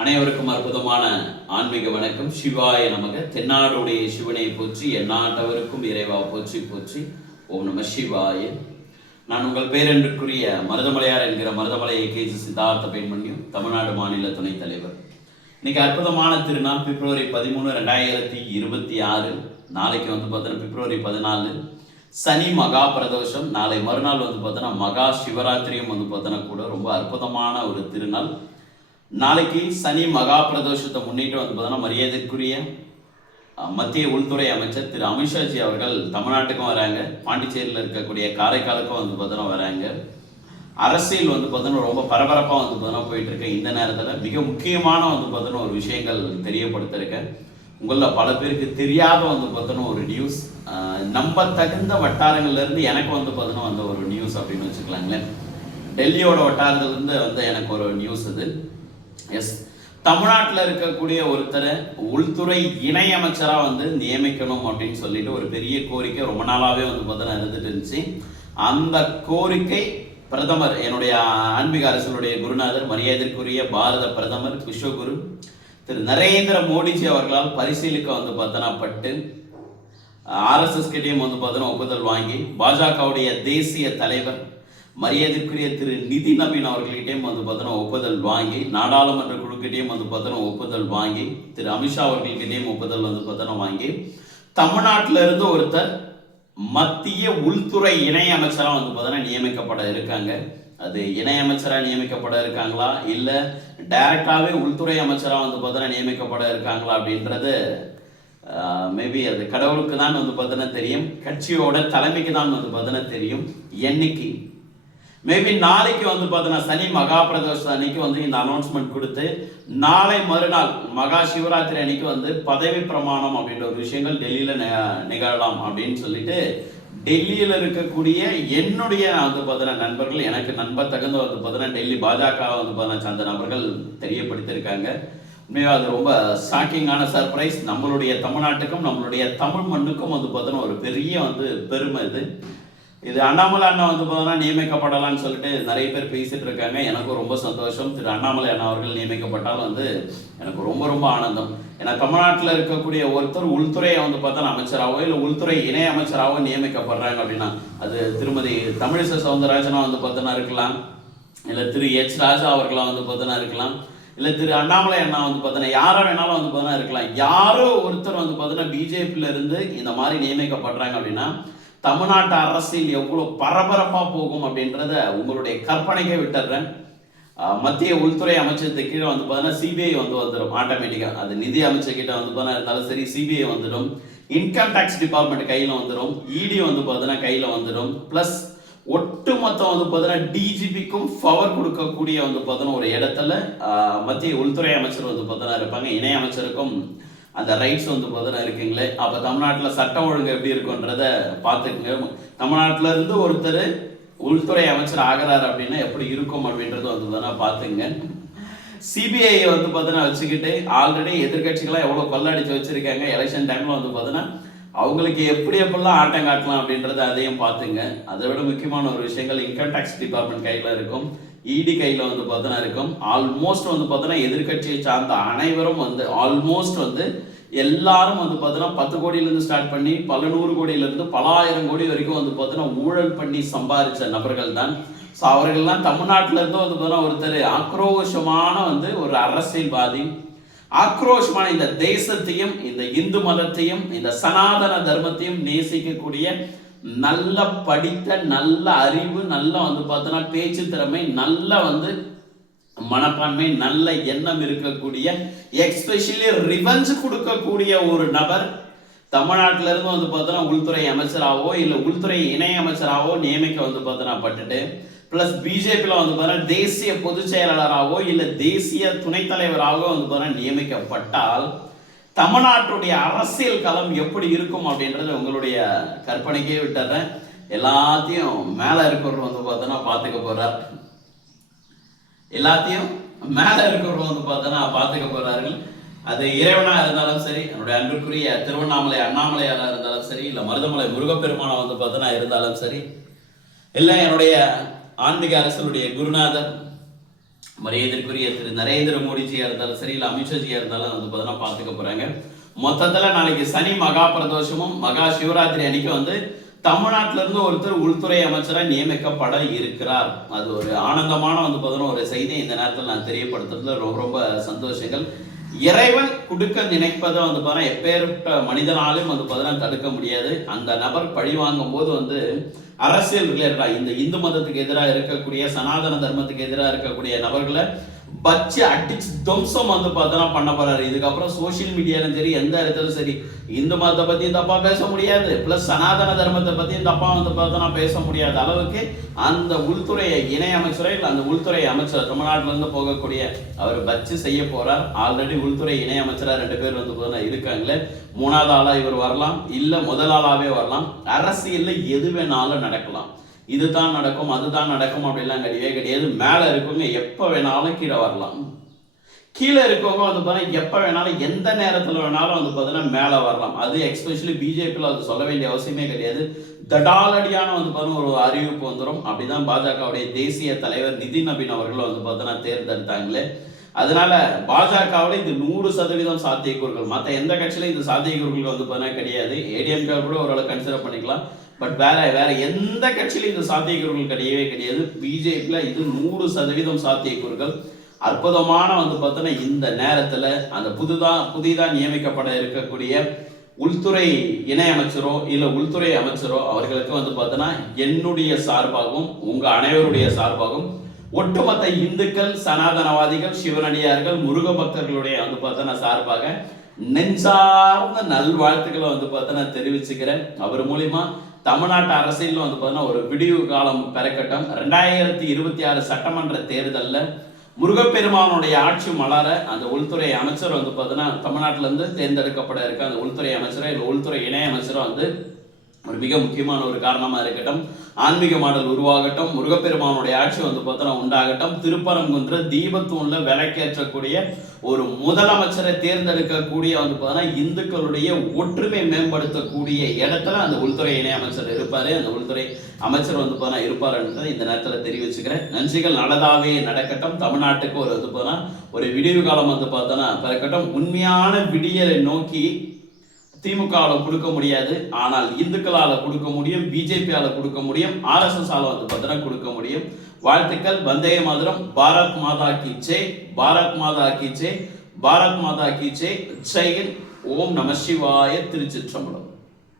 அனைவருக்கும் அற்புதமான ஆன்மீக வணக்கம். சிவாய நமக. தென்னாடுடைய சிவனை போற்றி, எந்நாட்டவருக்கும் இறைவா போற்றி போற்றி. ஓம் நம சிவாய. நான் உங்கள் பேரென்றுக்குரிய மருதமலையார் என்கிற மருதமலை ஏகேஜி சித்தார்த்த பெண்மணியும் தமிழ்நாடு மாநில துணைத் தலைவர். இன்னைக்கு அற்புதமான திருநாள் பிப்ரவரி 13, 2026. நாளைக்கு பார்த்தோன்னா பிப்ரவரி 14 சனி மகா பிரதோஷம். நாளை மறுநாள் பார்த்தோன்னா மகா சிவராத்திரியும் பார்த்தோன்னா கூட ரொம்ப அற்புதமான ஒரு திருநாள். நாளைக்கு சனி மகா பிரதோஷத்தை முன்னிட்டு பார்த்தோன்னா மரியாதைக்குரிய மத்திய உள்துறை அமைச்சர் திரு அமித்ஷாஜி அவர்கள் தமிழ்நாட்டுக்கும் வராங்க. பாண்டிச்சேரியில் இருக்கக்கூடிய காரைக்காலுக்கும் பார்த்தோன்னா வராங்க. அரசியல் பார்த்தோன்னா ரொம்ப பரபரப்பாக பார்த்தோன்னா போயிட்டு இருக்க இந்த நேரத்தில் மிக முக்கியமான பார்த்தோன்னா ஒரு விஷயங்கள் தெரியப்படுத்திருக்கேன். உங்களில் பல பேருக்கு தெரியாத பார்த்தோன்னா ஒரு நியூஸ், நம்ப தகுந்த வட்டாரங்கள்லேருந்து எனக்கு பார்த்தோன்னா வந்த ஒரு நியூஸ் அப்படின்னு வச்சுக்கலாங்களேன். டெல்லியோட வட்டாரத்துலேருந்து எனக்கு ஒரு நியூஸ் இது. எஸ், தமிழ்நாட்டில் இருக்கக்கூடிய ஒருத்தரை உள்துறை இணையமைச்சராக நியமிக்கணும் அப்படின்னு சொல்லிட்டு ஒரு பெரிய கோரிக்கை ரொம்ப நாளாகவே பார்த்தோன்னா இருந்துட்டு இருந்துச்சு. அந்த கோரிக்கை பிரதமர், என்னுடைய ஆன்மீக அரசுடைய குருநாதர், மரியாதைக்குரிய பாரத பிரதமர் விஸ்வகுரு திரு நரேந்திர மோடிஜி அவர்களால் பரிசீலிக்க பார்த்தோன்னா பட்டு ஆர்எஸ்எஸ் கிட்டையும் பார்த்தோன்னா ஒப்புதல் வாங்கி, பாஜகவுடைய தேசிய தலைவர் மரியாதைக்குரிய திரு நிதின் நவீன் அவர்களிட்டையும் பார்த்தோன்னா ஒப்புதல் வாங்கி, நாடாளுமன்ற குழுக்கிட்டையும் பார்த்தோன்னா ஒப்புதல் வாங்கி, திரு அமித்ஷா அவர்கள்கிட்டையும் ஒப்புதல் பார்த்தோன்னா வாங்கி, தமிழ்நாட்டில இருந்து ஒருத்தர் மத்திய உள்துறை இணை அமைச்சராக பார்த்தோன்னா நியமிக்கப்பட இருக்காங்க. அது இணை அமைச்சராக நியமிக்கப்பட இருக்காங்களா இல்லை டைரக்டாகவே உள்துறை அமைச்சராக பார்த்தோன்னா நியமிக்கப்பட இருக்காங்களா அப்படின்றது மேபி அது கடவுளுக்கு தான் பார்த்தோன்னா தெரியும். கட்சியோட தலைமைக்கு தான் பார்த்தோன்னா தெரியும். என்னைக்கு மேபி நாளைக்கு பார்த்தோன்னா சனி மகா பிரதோஷம் அன்னைக்கு இந்த அனௌன்ஸ்மெண்ட் கொடுத்து, நாளை மறுநாள் மகா சிவராத்திரி அன்னைக்கு பதவி பிரமாணம் அப்படின்ற ஒரு விஷயங்கள் டெல்லியில் நிகழலாம் அப்படின்னு சொல்லிட்டு டெல்லியில் இருக்கக்கூடிய என்னுடைய பார்த்தோன்னா நண்பர்கள், எனக்கு நண்பர் தகுந்த பார்த்தோன்னா டெல்லி பாஜக பார்த்தோன்னா சார்ந்த நபர்கள் தெரியப்படுத்தியிருக்காங்க. உண்மையாக அது ரொம்ப ஷாக்கிங்கான சர்ப்ரைஸ். நம்மளுடைய தமிழ்நாட்டுக்கும் நம்மளுடைய தமிழ் மண்ணுக்கும் பார்த்தோன்னா ஒரு பெரிய பெருமை இது அண்ணாமலை அண்ணா பார்த்தோன்னா நியமிக்கப்படலான்னு சொல்லிட்டு நிறைய பேர் பேசிட்டு இருக்காங்க. எனக்கும் ரொம்ப சந்தோஷம். திரு அண்ணாமலை அண்ணா அவர்கள் நியமிக்கப்பட்டால் எனக்கு ரொம்ப ரொம்ப ஆனந்தம். ஏன்னா தமிழ்நாட்டில் இருக்கக்கூடிய ஒருத்தர் உள்துறையை பார்த்தோன்னா அமைச்சராகவோ இல்லை உள்துறை இணை அமைச்சராகவோ நியமிக்கப்படுறாங்க அப்படின்னா அது திருமதி தமிழிசை சவுந்தரராஜனா பார்த்தோன்னா இருக்கலாம், இல்லை திரு எச் ராஜா அவர்களாக பார்த்தோன்னா இருக்கலாம், இல்லை திரு அண்ணாமலை அண்ணா பார்த்தோன்னா யாரோ வேணாலும் பார்த்தோன்னா இருக்கலாம். யாரோ ஒருத்தர் பார்த்தோன்னா பிஜேபியில இருந்து இந்த மாதிரி நியமிக்கப்படுறாங்க அப்படின்னா தமிழ்நாட்டு அரசியல் எவ்வளோ பரபரப்பாக போகும் அப்படின்றத உங்களுடைய கற்பனைக்கே விட்டுறேன். மத்திய உள்துறை அமைச்சருக்கு கீழே பார்த்தோன்னா சிபிஐ வந்துடும் ஆட்டோமேட்டிக்காக. அது நிதி அமைச்சர்கிட்ட பார்த்தோன்னா இருந்தாலும் சரி, சிபிஐ வந்துடும், இன்கம் டேக்ஸ் டிபார்ட்மெண்ட் கையில் வந்துடும், இடி பார்த்தோன்னா கையில் வந்துடும், ப்ளஸ் ஒட்டுமொத்தம் பார்த்தோன்னா டிஜிபிக்கும் பவர் கொடுக்கக்கூடிய பார்த்தோன்னா ஒரு இடத்துல மத்திய உள்துறை அமைச்சர் பார்த்தோன்னா இருப்பாங்க. இணை அமைச்சருக்கும் அந்த ரைட்ஸ் பார்த்தோன்னா இருக்குங்களே. அப்போ தமிழ்நாட்டில் சட்டம் ஒழுங்கு எப்படி இருக்குன்றத பார்த்துக்குங்க. தமிழ்நாட்டில இருந்து ஒருத்தர் உள்துறை அமைச்சர் ஆகிறார் அப்படின்னா எப்படி இருக்கும் அப்படின்றது பார்த்தோன்னா பார்த்துங்க. சிபிஐ பார்த்தோன்னா வச்சுக்கிட்டு ஆல்ரெடி எதிர்கட்சிகளாக எவ்வளோ கொள்ளடிச்சு வச்சிருக்காங்க. எலெக்ஷன் டைம்ல பார்த்தோன்னா அவங்களுக்கு எப்படி எப்படிலாம் ஆட்டம் காட்டலாம் அப்படின்றத அதையும் பார்த்துங்க. அதை விட முக்கியமான ஒரு விஷயங்கள் இன்கம் டேக்ஸ் டிபார்ட்மெண்ட் கையில் இருக்கும், இடி கையில் பார்த்தோன்னா இருக்கும். ஆல்மோஸ்ட் பார்த்தோன்னா எதிர்கட்சியை சார்ந்த அனைவரும் ஆல்மோஸ்ட் எல்லாரும் பார்த்தோன்னா 10 கோடியிலேருந்து ஸ்டார்ட் பண்ணி பல 100 கோடியிலேருந்து பல 1000 கோடி வரைக்கும் பார்த்தோன்னா ஊழல் பண்ணி சம்பாதிச்ச நபர்கள் தான். ஸோ அவர்கள்லாம் தமிழ்நாட்டில இருந்து பார்த்தோன்னா ஒருத்தர் ஆக்ரோஷமான ஒரு அரசியல்வாதி, ஆக்ரோஷமான இந்த தேசத்தையும் இந்த இந்து மதத்தையும் இந்த சனாதன தர்மத்தையும் நேசிக்கக்கூடிய நல்ல படித்த நல்ல அறிவு நல்ல பார்த்தோன்னா பேச்சு திறமை நல்ல மனப்பான்மை நல்ல எண்ணம் இருக்கக்கூடிய எக்ஸ்பெஷலி ரிவெஞ்ச் கொடுக்கக்கூடிய ஒரு நபர் தமிழ்நாட்டில இருந்து பார்த்தோன்னா உள்துறை அமைச்சராகவோ இல்லை உள்துறை இணை அமைச்சராகவோ நியமிக்க பார்த்தோன்னா பட்டுட்டு, பிளஸ் பிஜேபியில் பார்த்தோன்னா தேசிய பொதுச் செயலாளராகவோ இல்லை தேசிய துணைத் தலைவராகவோ பார்த்தோன்னா நியமிக்கப்பட்டால் தமிழ்நாட்டுடைய அரசியல் களம் எப்படி இருக்கும் அப்படின்றது உங்களுடைய கற்பனைக்கே விட்டுறேன். எல்லாத்தையும் மேலே இருக்கிறவர் பார்த்தோன்னா பார்த்துக்க போறார். எல்லாத்தையும் மேலே இருக்கிறவர் பார்த்தோன்னா பார்த்துக்க போறார்கள். அது இறைவனாக இருந்தாலும் சரி, என்னுடைய அன்பிற்குரிய திருவண்ணாமலை அண்ணாமலையாராக இருந்தாலும் சரி, இல்லை மருதமலை முருகப்பெருமானை பார்த்தோன்னா இருந்தாலும் சரி, இல்லை என்னுடைய ஆன்மீக அரசனுடைய குருநாதர் மரியாதைக்குரிய திரு நரேந்திர மோடிஜியா இருந்தாலும் சரி, இல்லை அமித்ஷாஜியா இருந்தாலும் வந்து பார்த்தீங்கன்னா பார்த்துக்க போறாங்க. மொத்தத்துல நாளைக்கு சனி மகா பிரதோஷமும் மகா சிவராத்திரி அன்னைக்கு வந்து தமிழ்நாட்டில இருந்து ஒருத்தர் உள்துறை அமைச்சராக நியமிக்கப்பட இருக்கிறார். அது ஒரு ஆனந்தமான வந்து பார்த்தீங்கன்னா ஒரு செய்தி இந்த நேரத்தில் நான் தெரியப்படுத்துறதுல ரொம்ப ரொம்ப சந்தோஷங்கள். இறைவன் கொடுக்க நினைப்பதை வந்து பார்த்தீங்கன்னா எப்பேற்பட்ட மனிதனாலும் வந்து பார்த்தீங்கன்னா தடுக்க முடியாது. அந்த நபர் பழி வாங்கும் போது வந்து அரசியல் ரிலேட்டடா இந்த இந்து மதத்துக்கு எதிராக இருக்கக்கூடிய, சனாதன தர்மத்துக்கு எதிராக இருக்கக்கூடிய நபர்களை பச்சு அடிச்சு துவம்சம் வந்து பார்த்தோன்னா பண்ண போறாரு. இதுக்கப்புறம் சோசியல் மீடியாலும் சரி, எந்த இடத்துலும் சரி, இந்து மதத்தை பத்தி தப்பா பேச முடியாது, பிளஸ் சனாதன தர்மத்தை பத்தி தப்பா வந்து பார்த்தோன்னா பேச முடியாத அளவுக்கு அந்த உள்துறை இணை அமைச்சரை இல்லை அந்த உள்துறை அமைச்சர் தமிழ்நாட்டில இருந்து போகக்கூடிய அவர் பச்சு செய்ய போறார். ஆல்ரெடி உள்துறை இணை அமைச்சரா 2 பேர் வந்து பார்த்தோன்னா இருக்காங்களே. 3வது ஆளா இவர் வரலாம், இல்ல முதல் ஆளாவே வரலாம். அரசியல்ல எது வேணாலும் நடக்கலாம். இதுதான் நடக்கும், அதுதான் நடக்கும் அப்படிலாம் கிடையவே கிடையாது. மேலே இருக்கவங்க எப்போ வேணாலும் கீழே வரலாம், கீழே இருக்கவங்க வந்து பார்த்தீங்கன்னா எப்போ வேணாலும் எந்த நேரத்தில் வேணாலும் வந்து பார்த்தீங்கன்னா மேலே வரலாம். அது எக்ஸ்பெஷலி பிஜேபியில் அது சொல்ல வேண்டிய அவசியமே கிடையாது. தடாலடியான வந்து பார்த்தீங்கன்னா ஒரு அறிவிப்பு வந்துடும். அப்படிதான் பாஜகவுடைய தேசிய தலைவர் நிதின் நபீன் அவர்கள் வந்து பார்த்தீங்கன்னா தேர்ந்தெடுத்தாங்களே. அதனால பாஜகவில் இது 100% சாத்தியக்கூறுகள். மற்ற எந்த கட்சியிலும் இது சாத்தியக்கூறுகள் வந்து பார்த்தீங்கன்னா கிடையாது. ஏடிஎம்கே கூட ஓரளவு கன்சிடர் பண்ணிக்கலாம். பட் வேற எந்த கட்சியிலும் இந்த சாத்தியக்கூறுகள் கிடையவே கிடையாது. பிஜேபியில் இது 100% சாத்தியக்கூறுகள். அற்புதமான வந்து பார்த்தோன்னா இந்த நேரத்தில் அந்த புதிதாக நியமிக்கப்பட இருக்கக்கூடிய உள்துறை இணை அமைச்சரோ இல்லை உள்துறை அமைச்சரோ அவர்களுக்கு வந்து பார்த்தோன்னா என்னுடைய சார்பாகவும் உங்கள் அனைவருடைய சார்பாகவும் ஒட்டுமொத்த இந்துக்கள், சனாதனவாதிகள், சிவனடியார்கள், முருக பக்தர்களுடைய வந்து பார்த்தோன்னா சார்பாக நெஞ்சார்ந்த நல்வாழ்த்துக்களை வந்து பார்த்தோன்னா தெரிவிச்சுக்கிறேன். அவர் மூலிமா தமிழ்நாட்டு அரசியல் வந்து பார்த்தீங்கன்னா ஒரு விடிவு காலம் பிறக்கட்டும். 2026 சட்டமன்ற தேர்தலில் முருகப்பெருமானுடைய ஆட்சி மலர அந்த உள்துறை அமைச்சர் வந்து பார்த்தீங்கன்னா தமிழ்நாட்டிலேருந்து தேர்ந்தெடுக்கப்பட இருக்க அந்த உள்துறை அமைச்சரோ இல்லை உள்துறை இணை அமைச்சரோ வந்து ஒரு மிக முக்கியமான ஒரு காரணமாக இருக்கட்டும். ஆன்மீக மாடல் உருவாகட்டும், முருகப்பெருமானுடைய ஆட்சி வந்து பார்த்தோன்னா உண்டாகட்டும். திருப்பரங்குன்ற தீபத்தூண்ல விளக்கேற்றக்கூடிய ஒரு முதலமைச்சரை தேர்ந்தெடுக்கக்கூடிய வந்து பார்த்தோன்னா இந்துக்களுடைய ஒற்றுமை மேம்படுத்தக்கூடிய இடத்துல அந்த உள்துறை இணை அமைச்சர் இருப்பாரு. அந்த உள்துறை அமைச்சர் வந்து பார்த்தோன்னா இருப்பாருன்றதை இந்த நேரத்தில் தெரிவிச்சுக்கிறேன். நன்றிகள். நல்லதாவே நடக்கட்டும். தமிழ்நாட்டுக்கு ஒரு வந்து பார்த்தோன்னா ஒரு விடிவு காலம் வந்து பார்த்தோன்னா பிறக்கட்டும். உண்மையான விடியலை நோக்கி திமுகவில் கொடுக்க முடியாது, ஆனால் இந்துக்களால் கொடுக்க முடியும், பிஜேபியால் கொடுக்க முடியும், RSS ஆல வந்து பார்த்தீங்கன்னா கொடுக்க முடியும். வாழ்த்துக்கள். வந்தே மாதரம். பாரத் மாதா கி ஜெய், பாரத் மாதா கி ஜெய், பாரத் மாதா கி ஜெய். ஜெய் ஹிந்த். ஓம் நம சிவாய. திருச்சிற்றம்பலம்.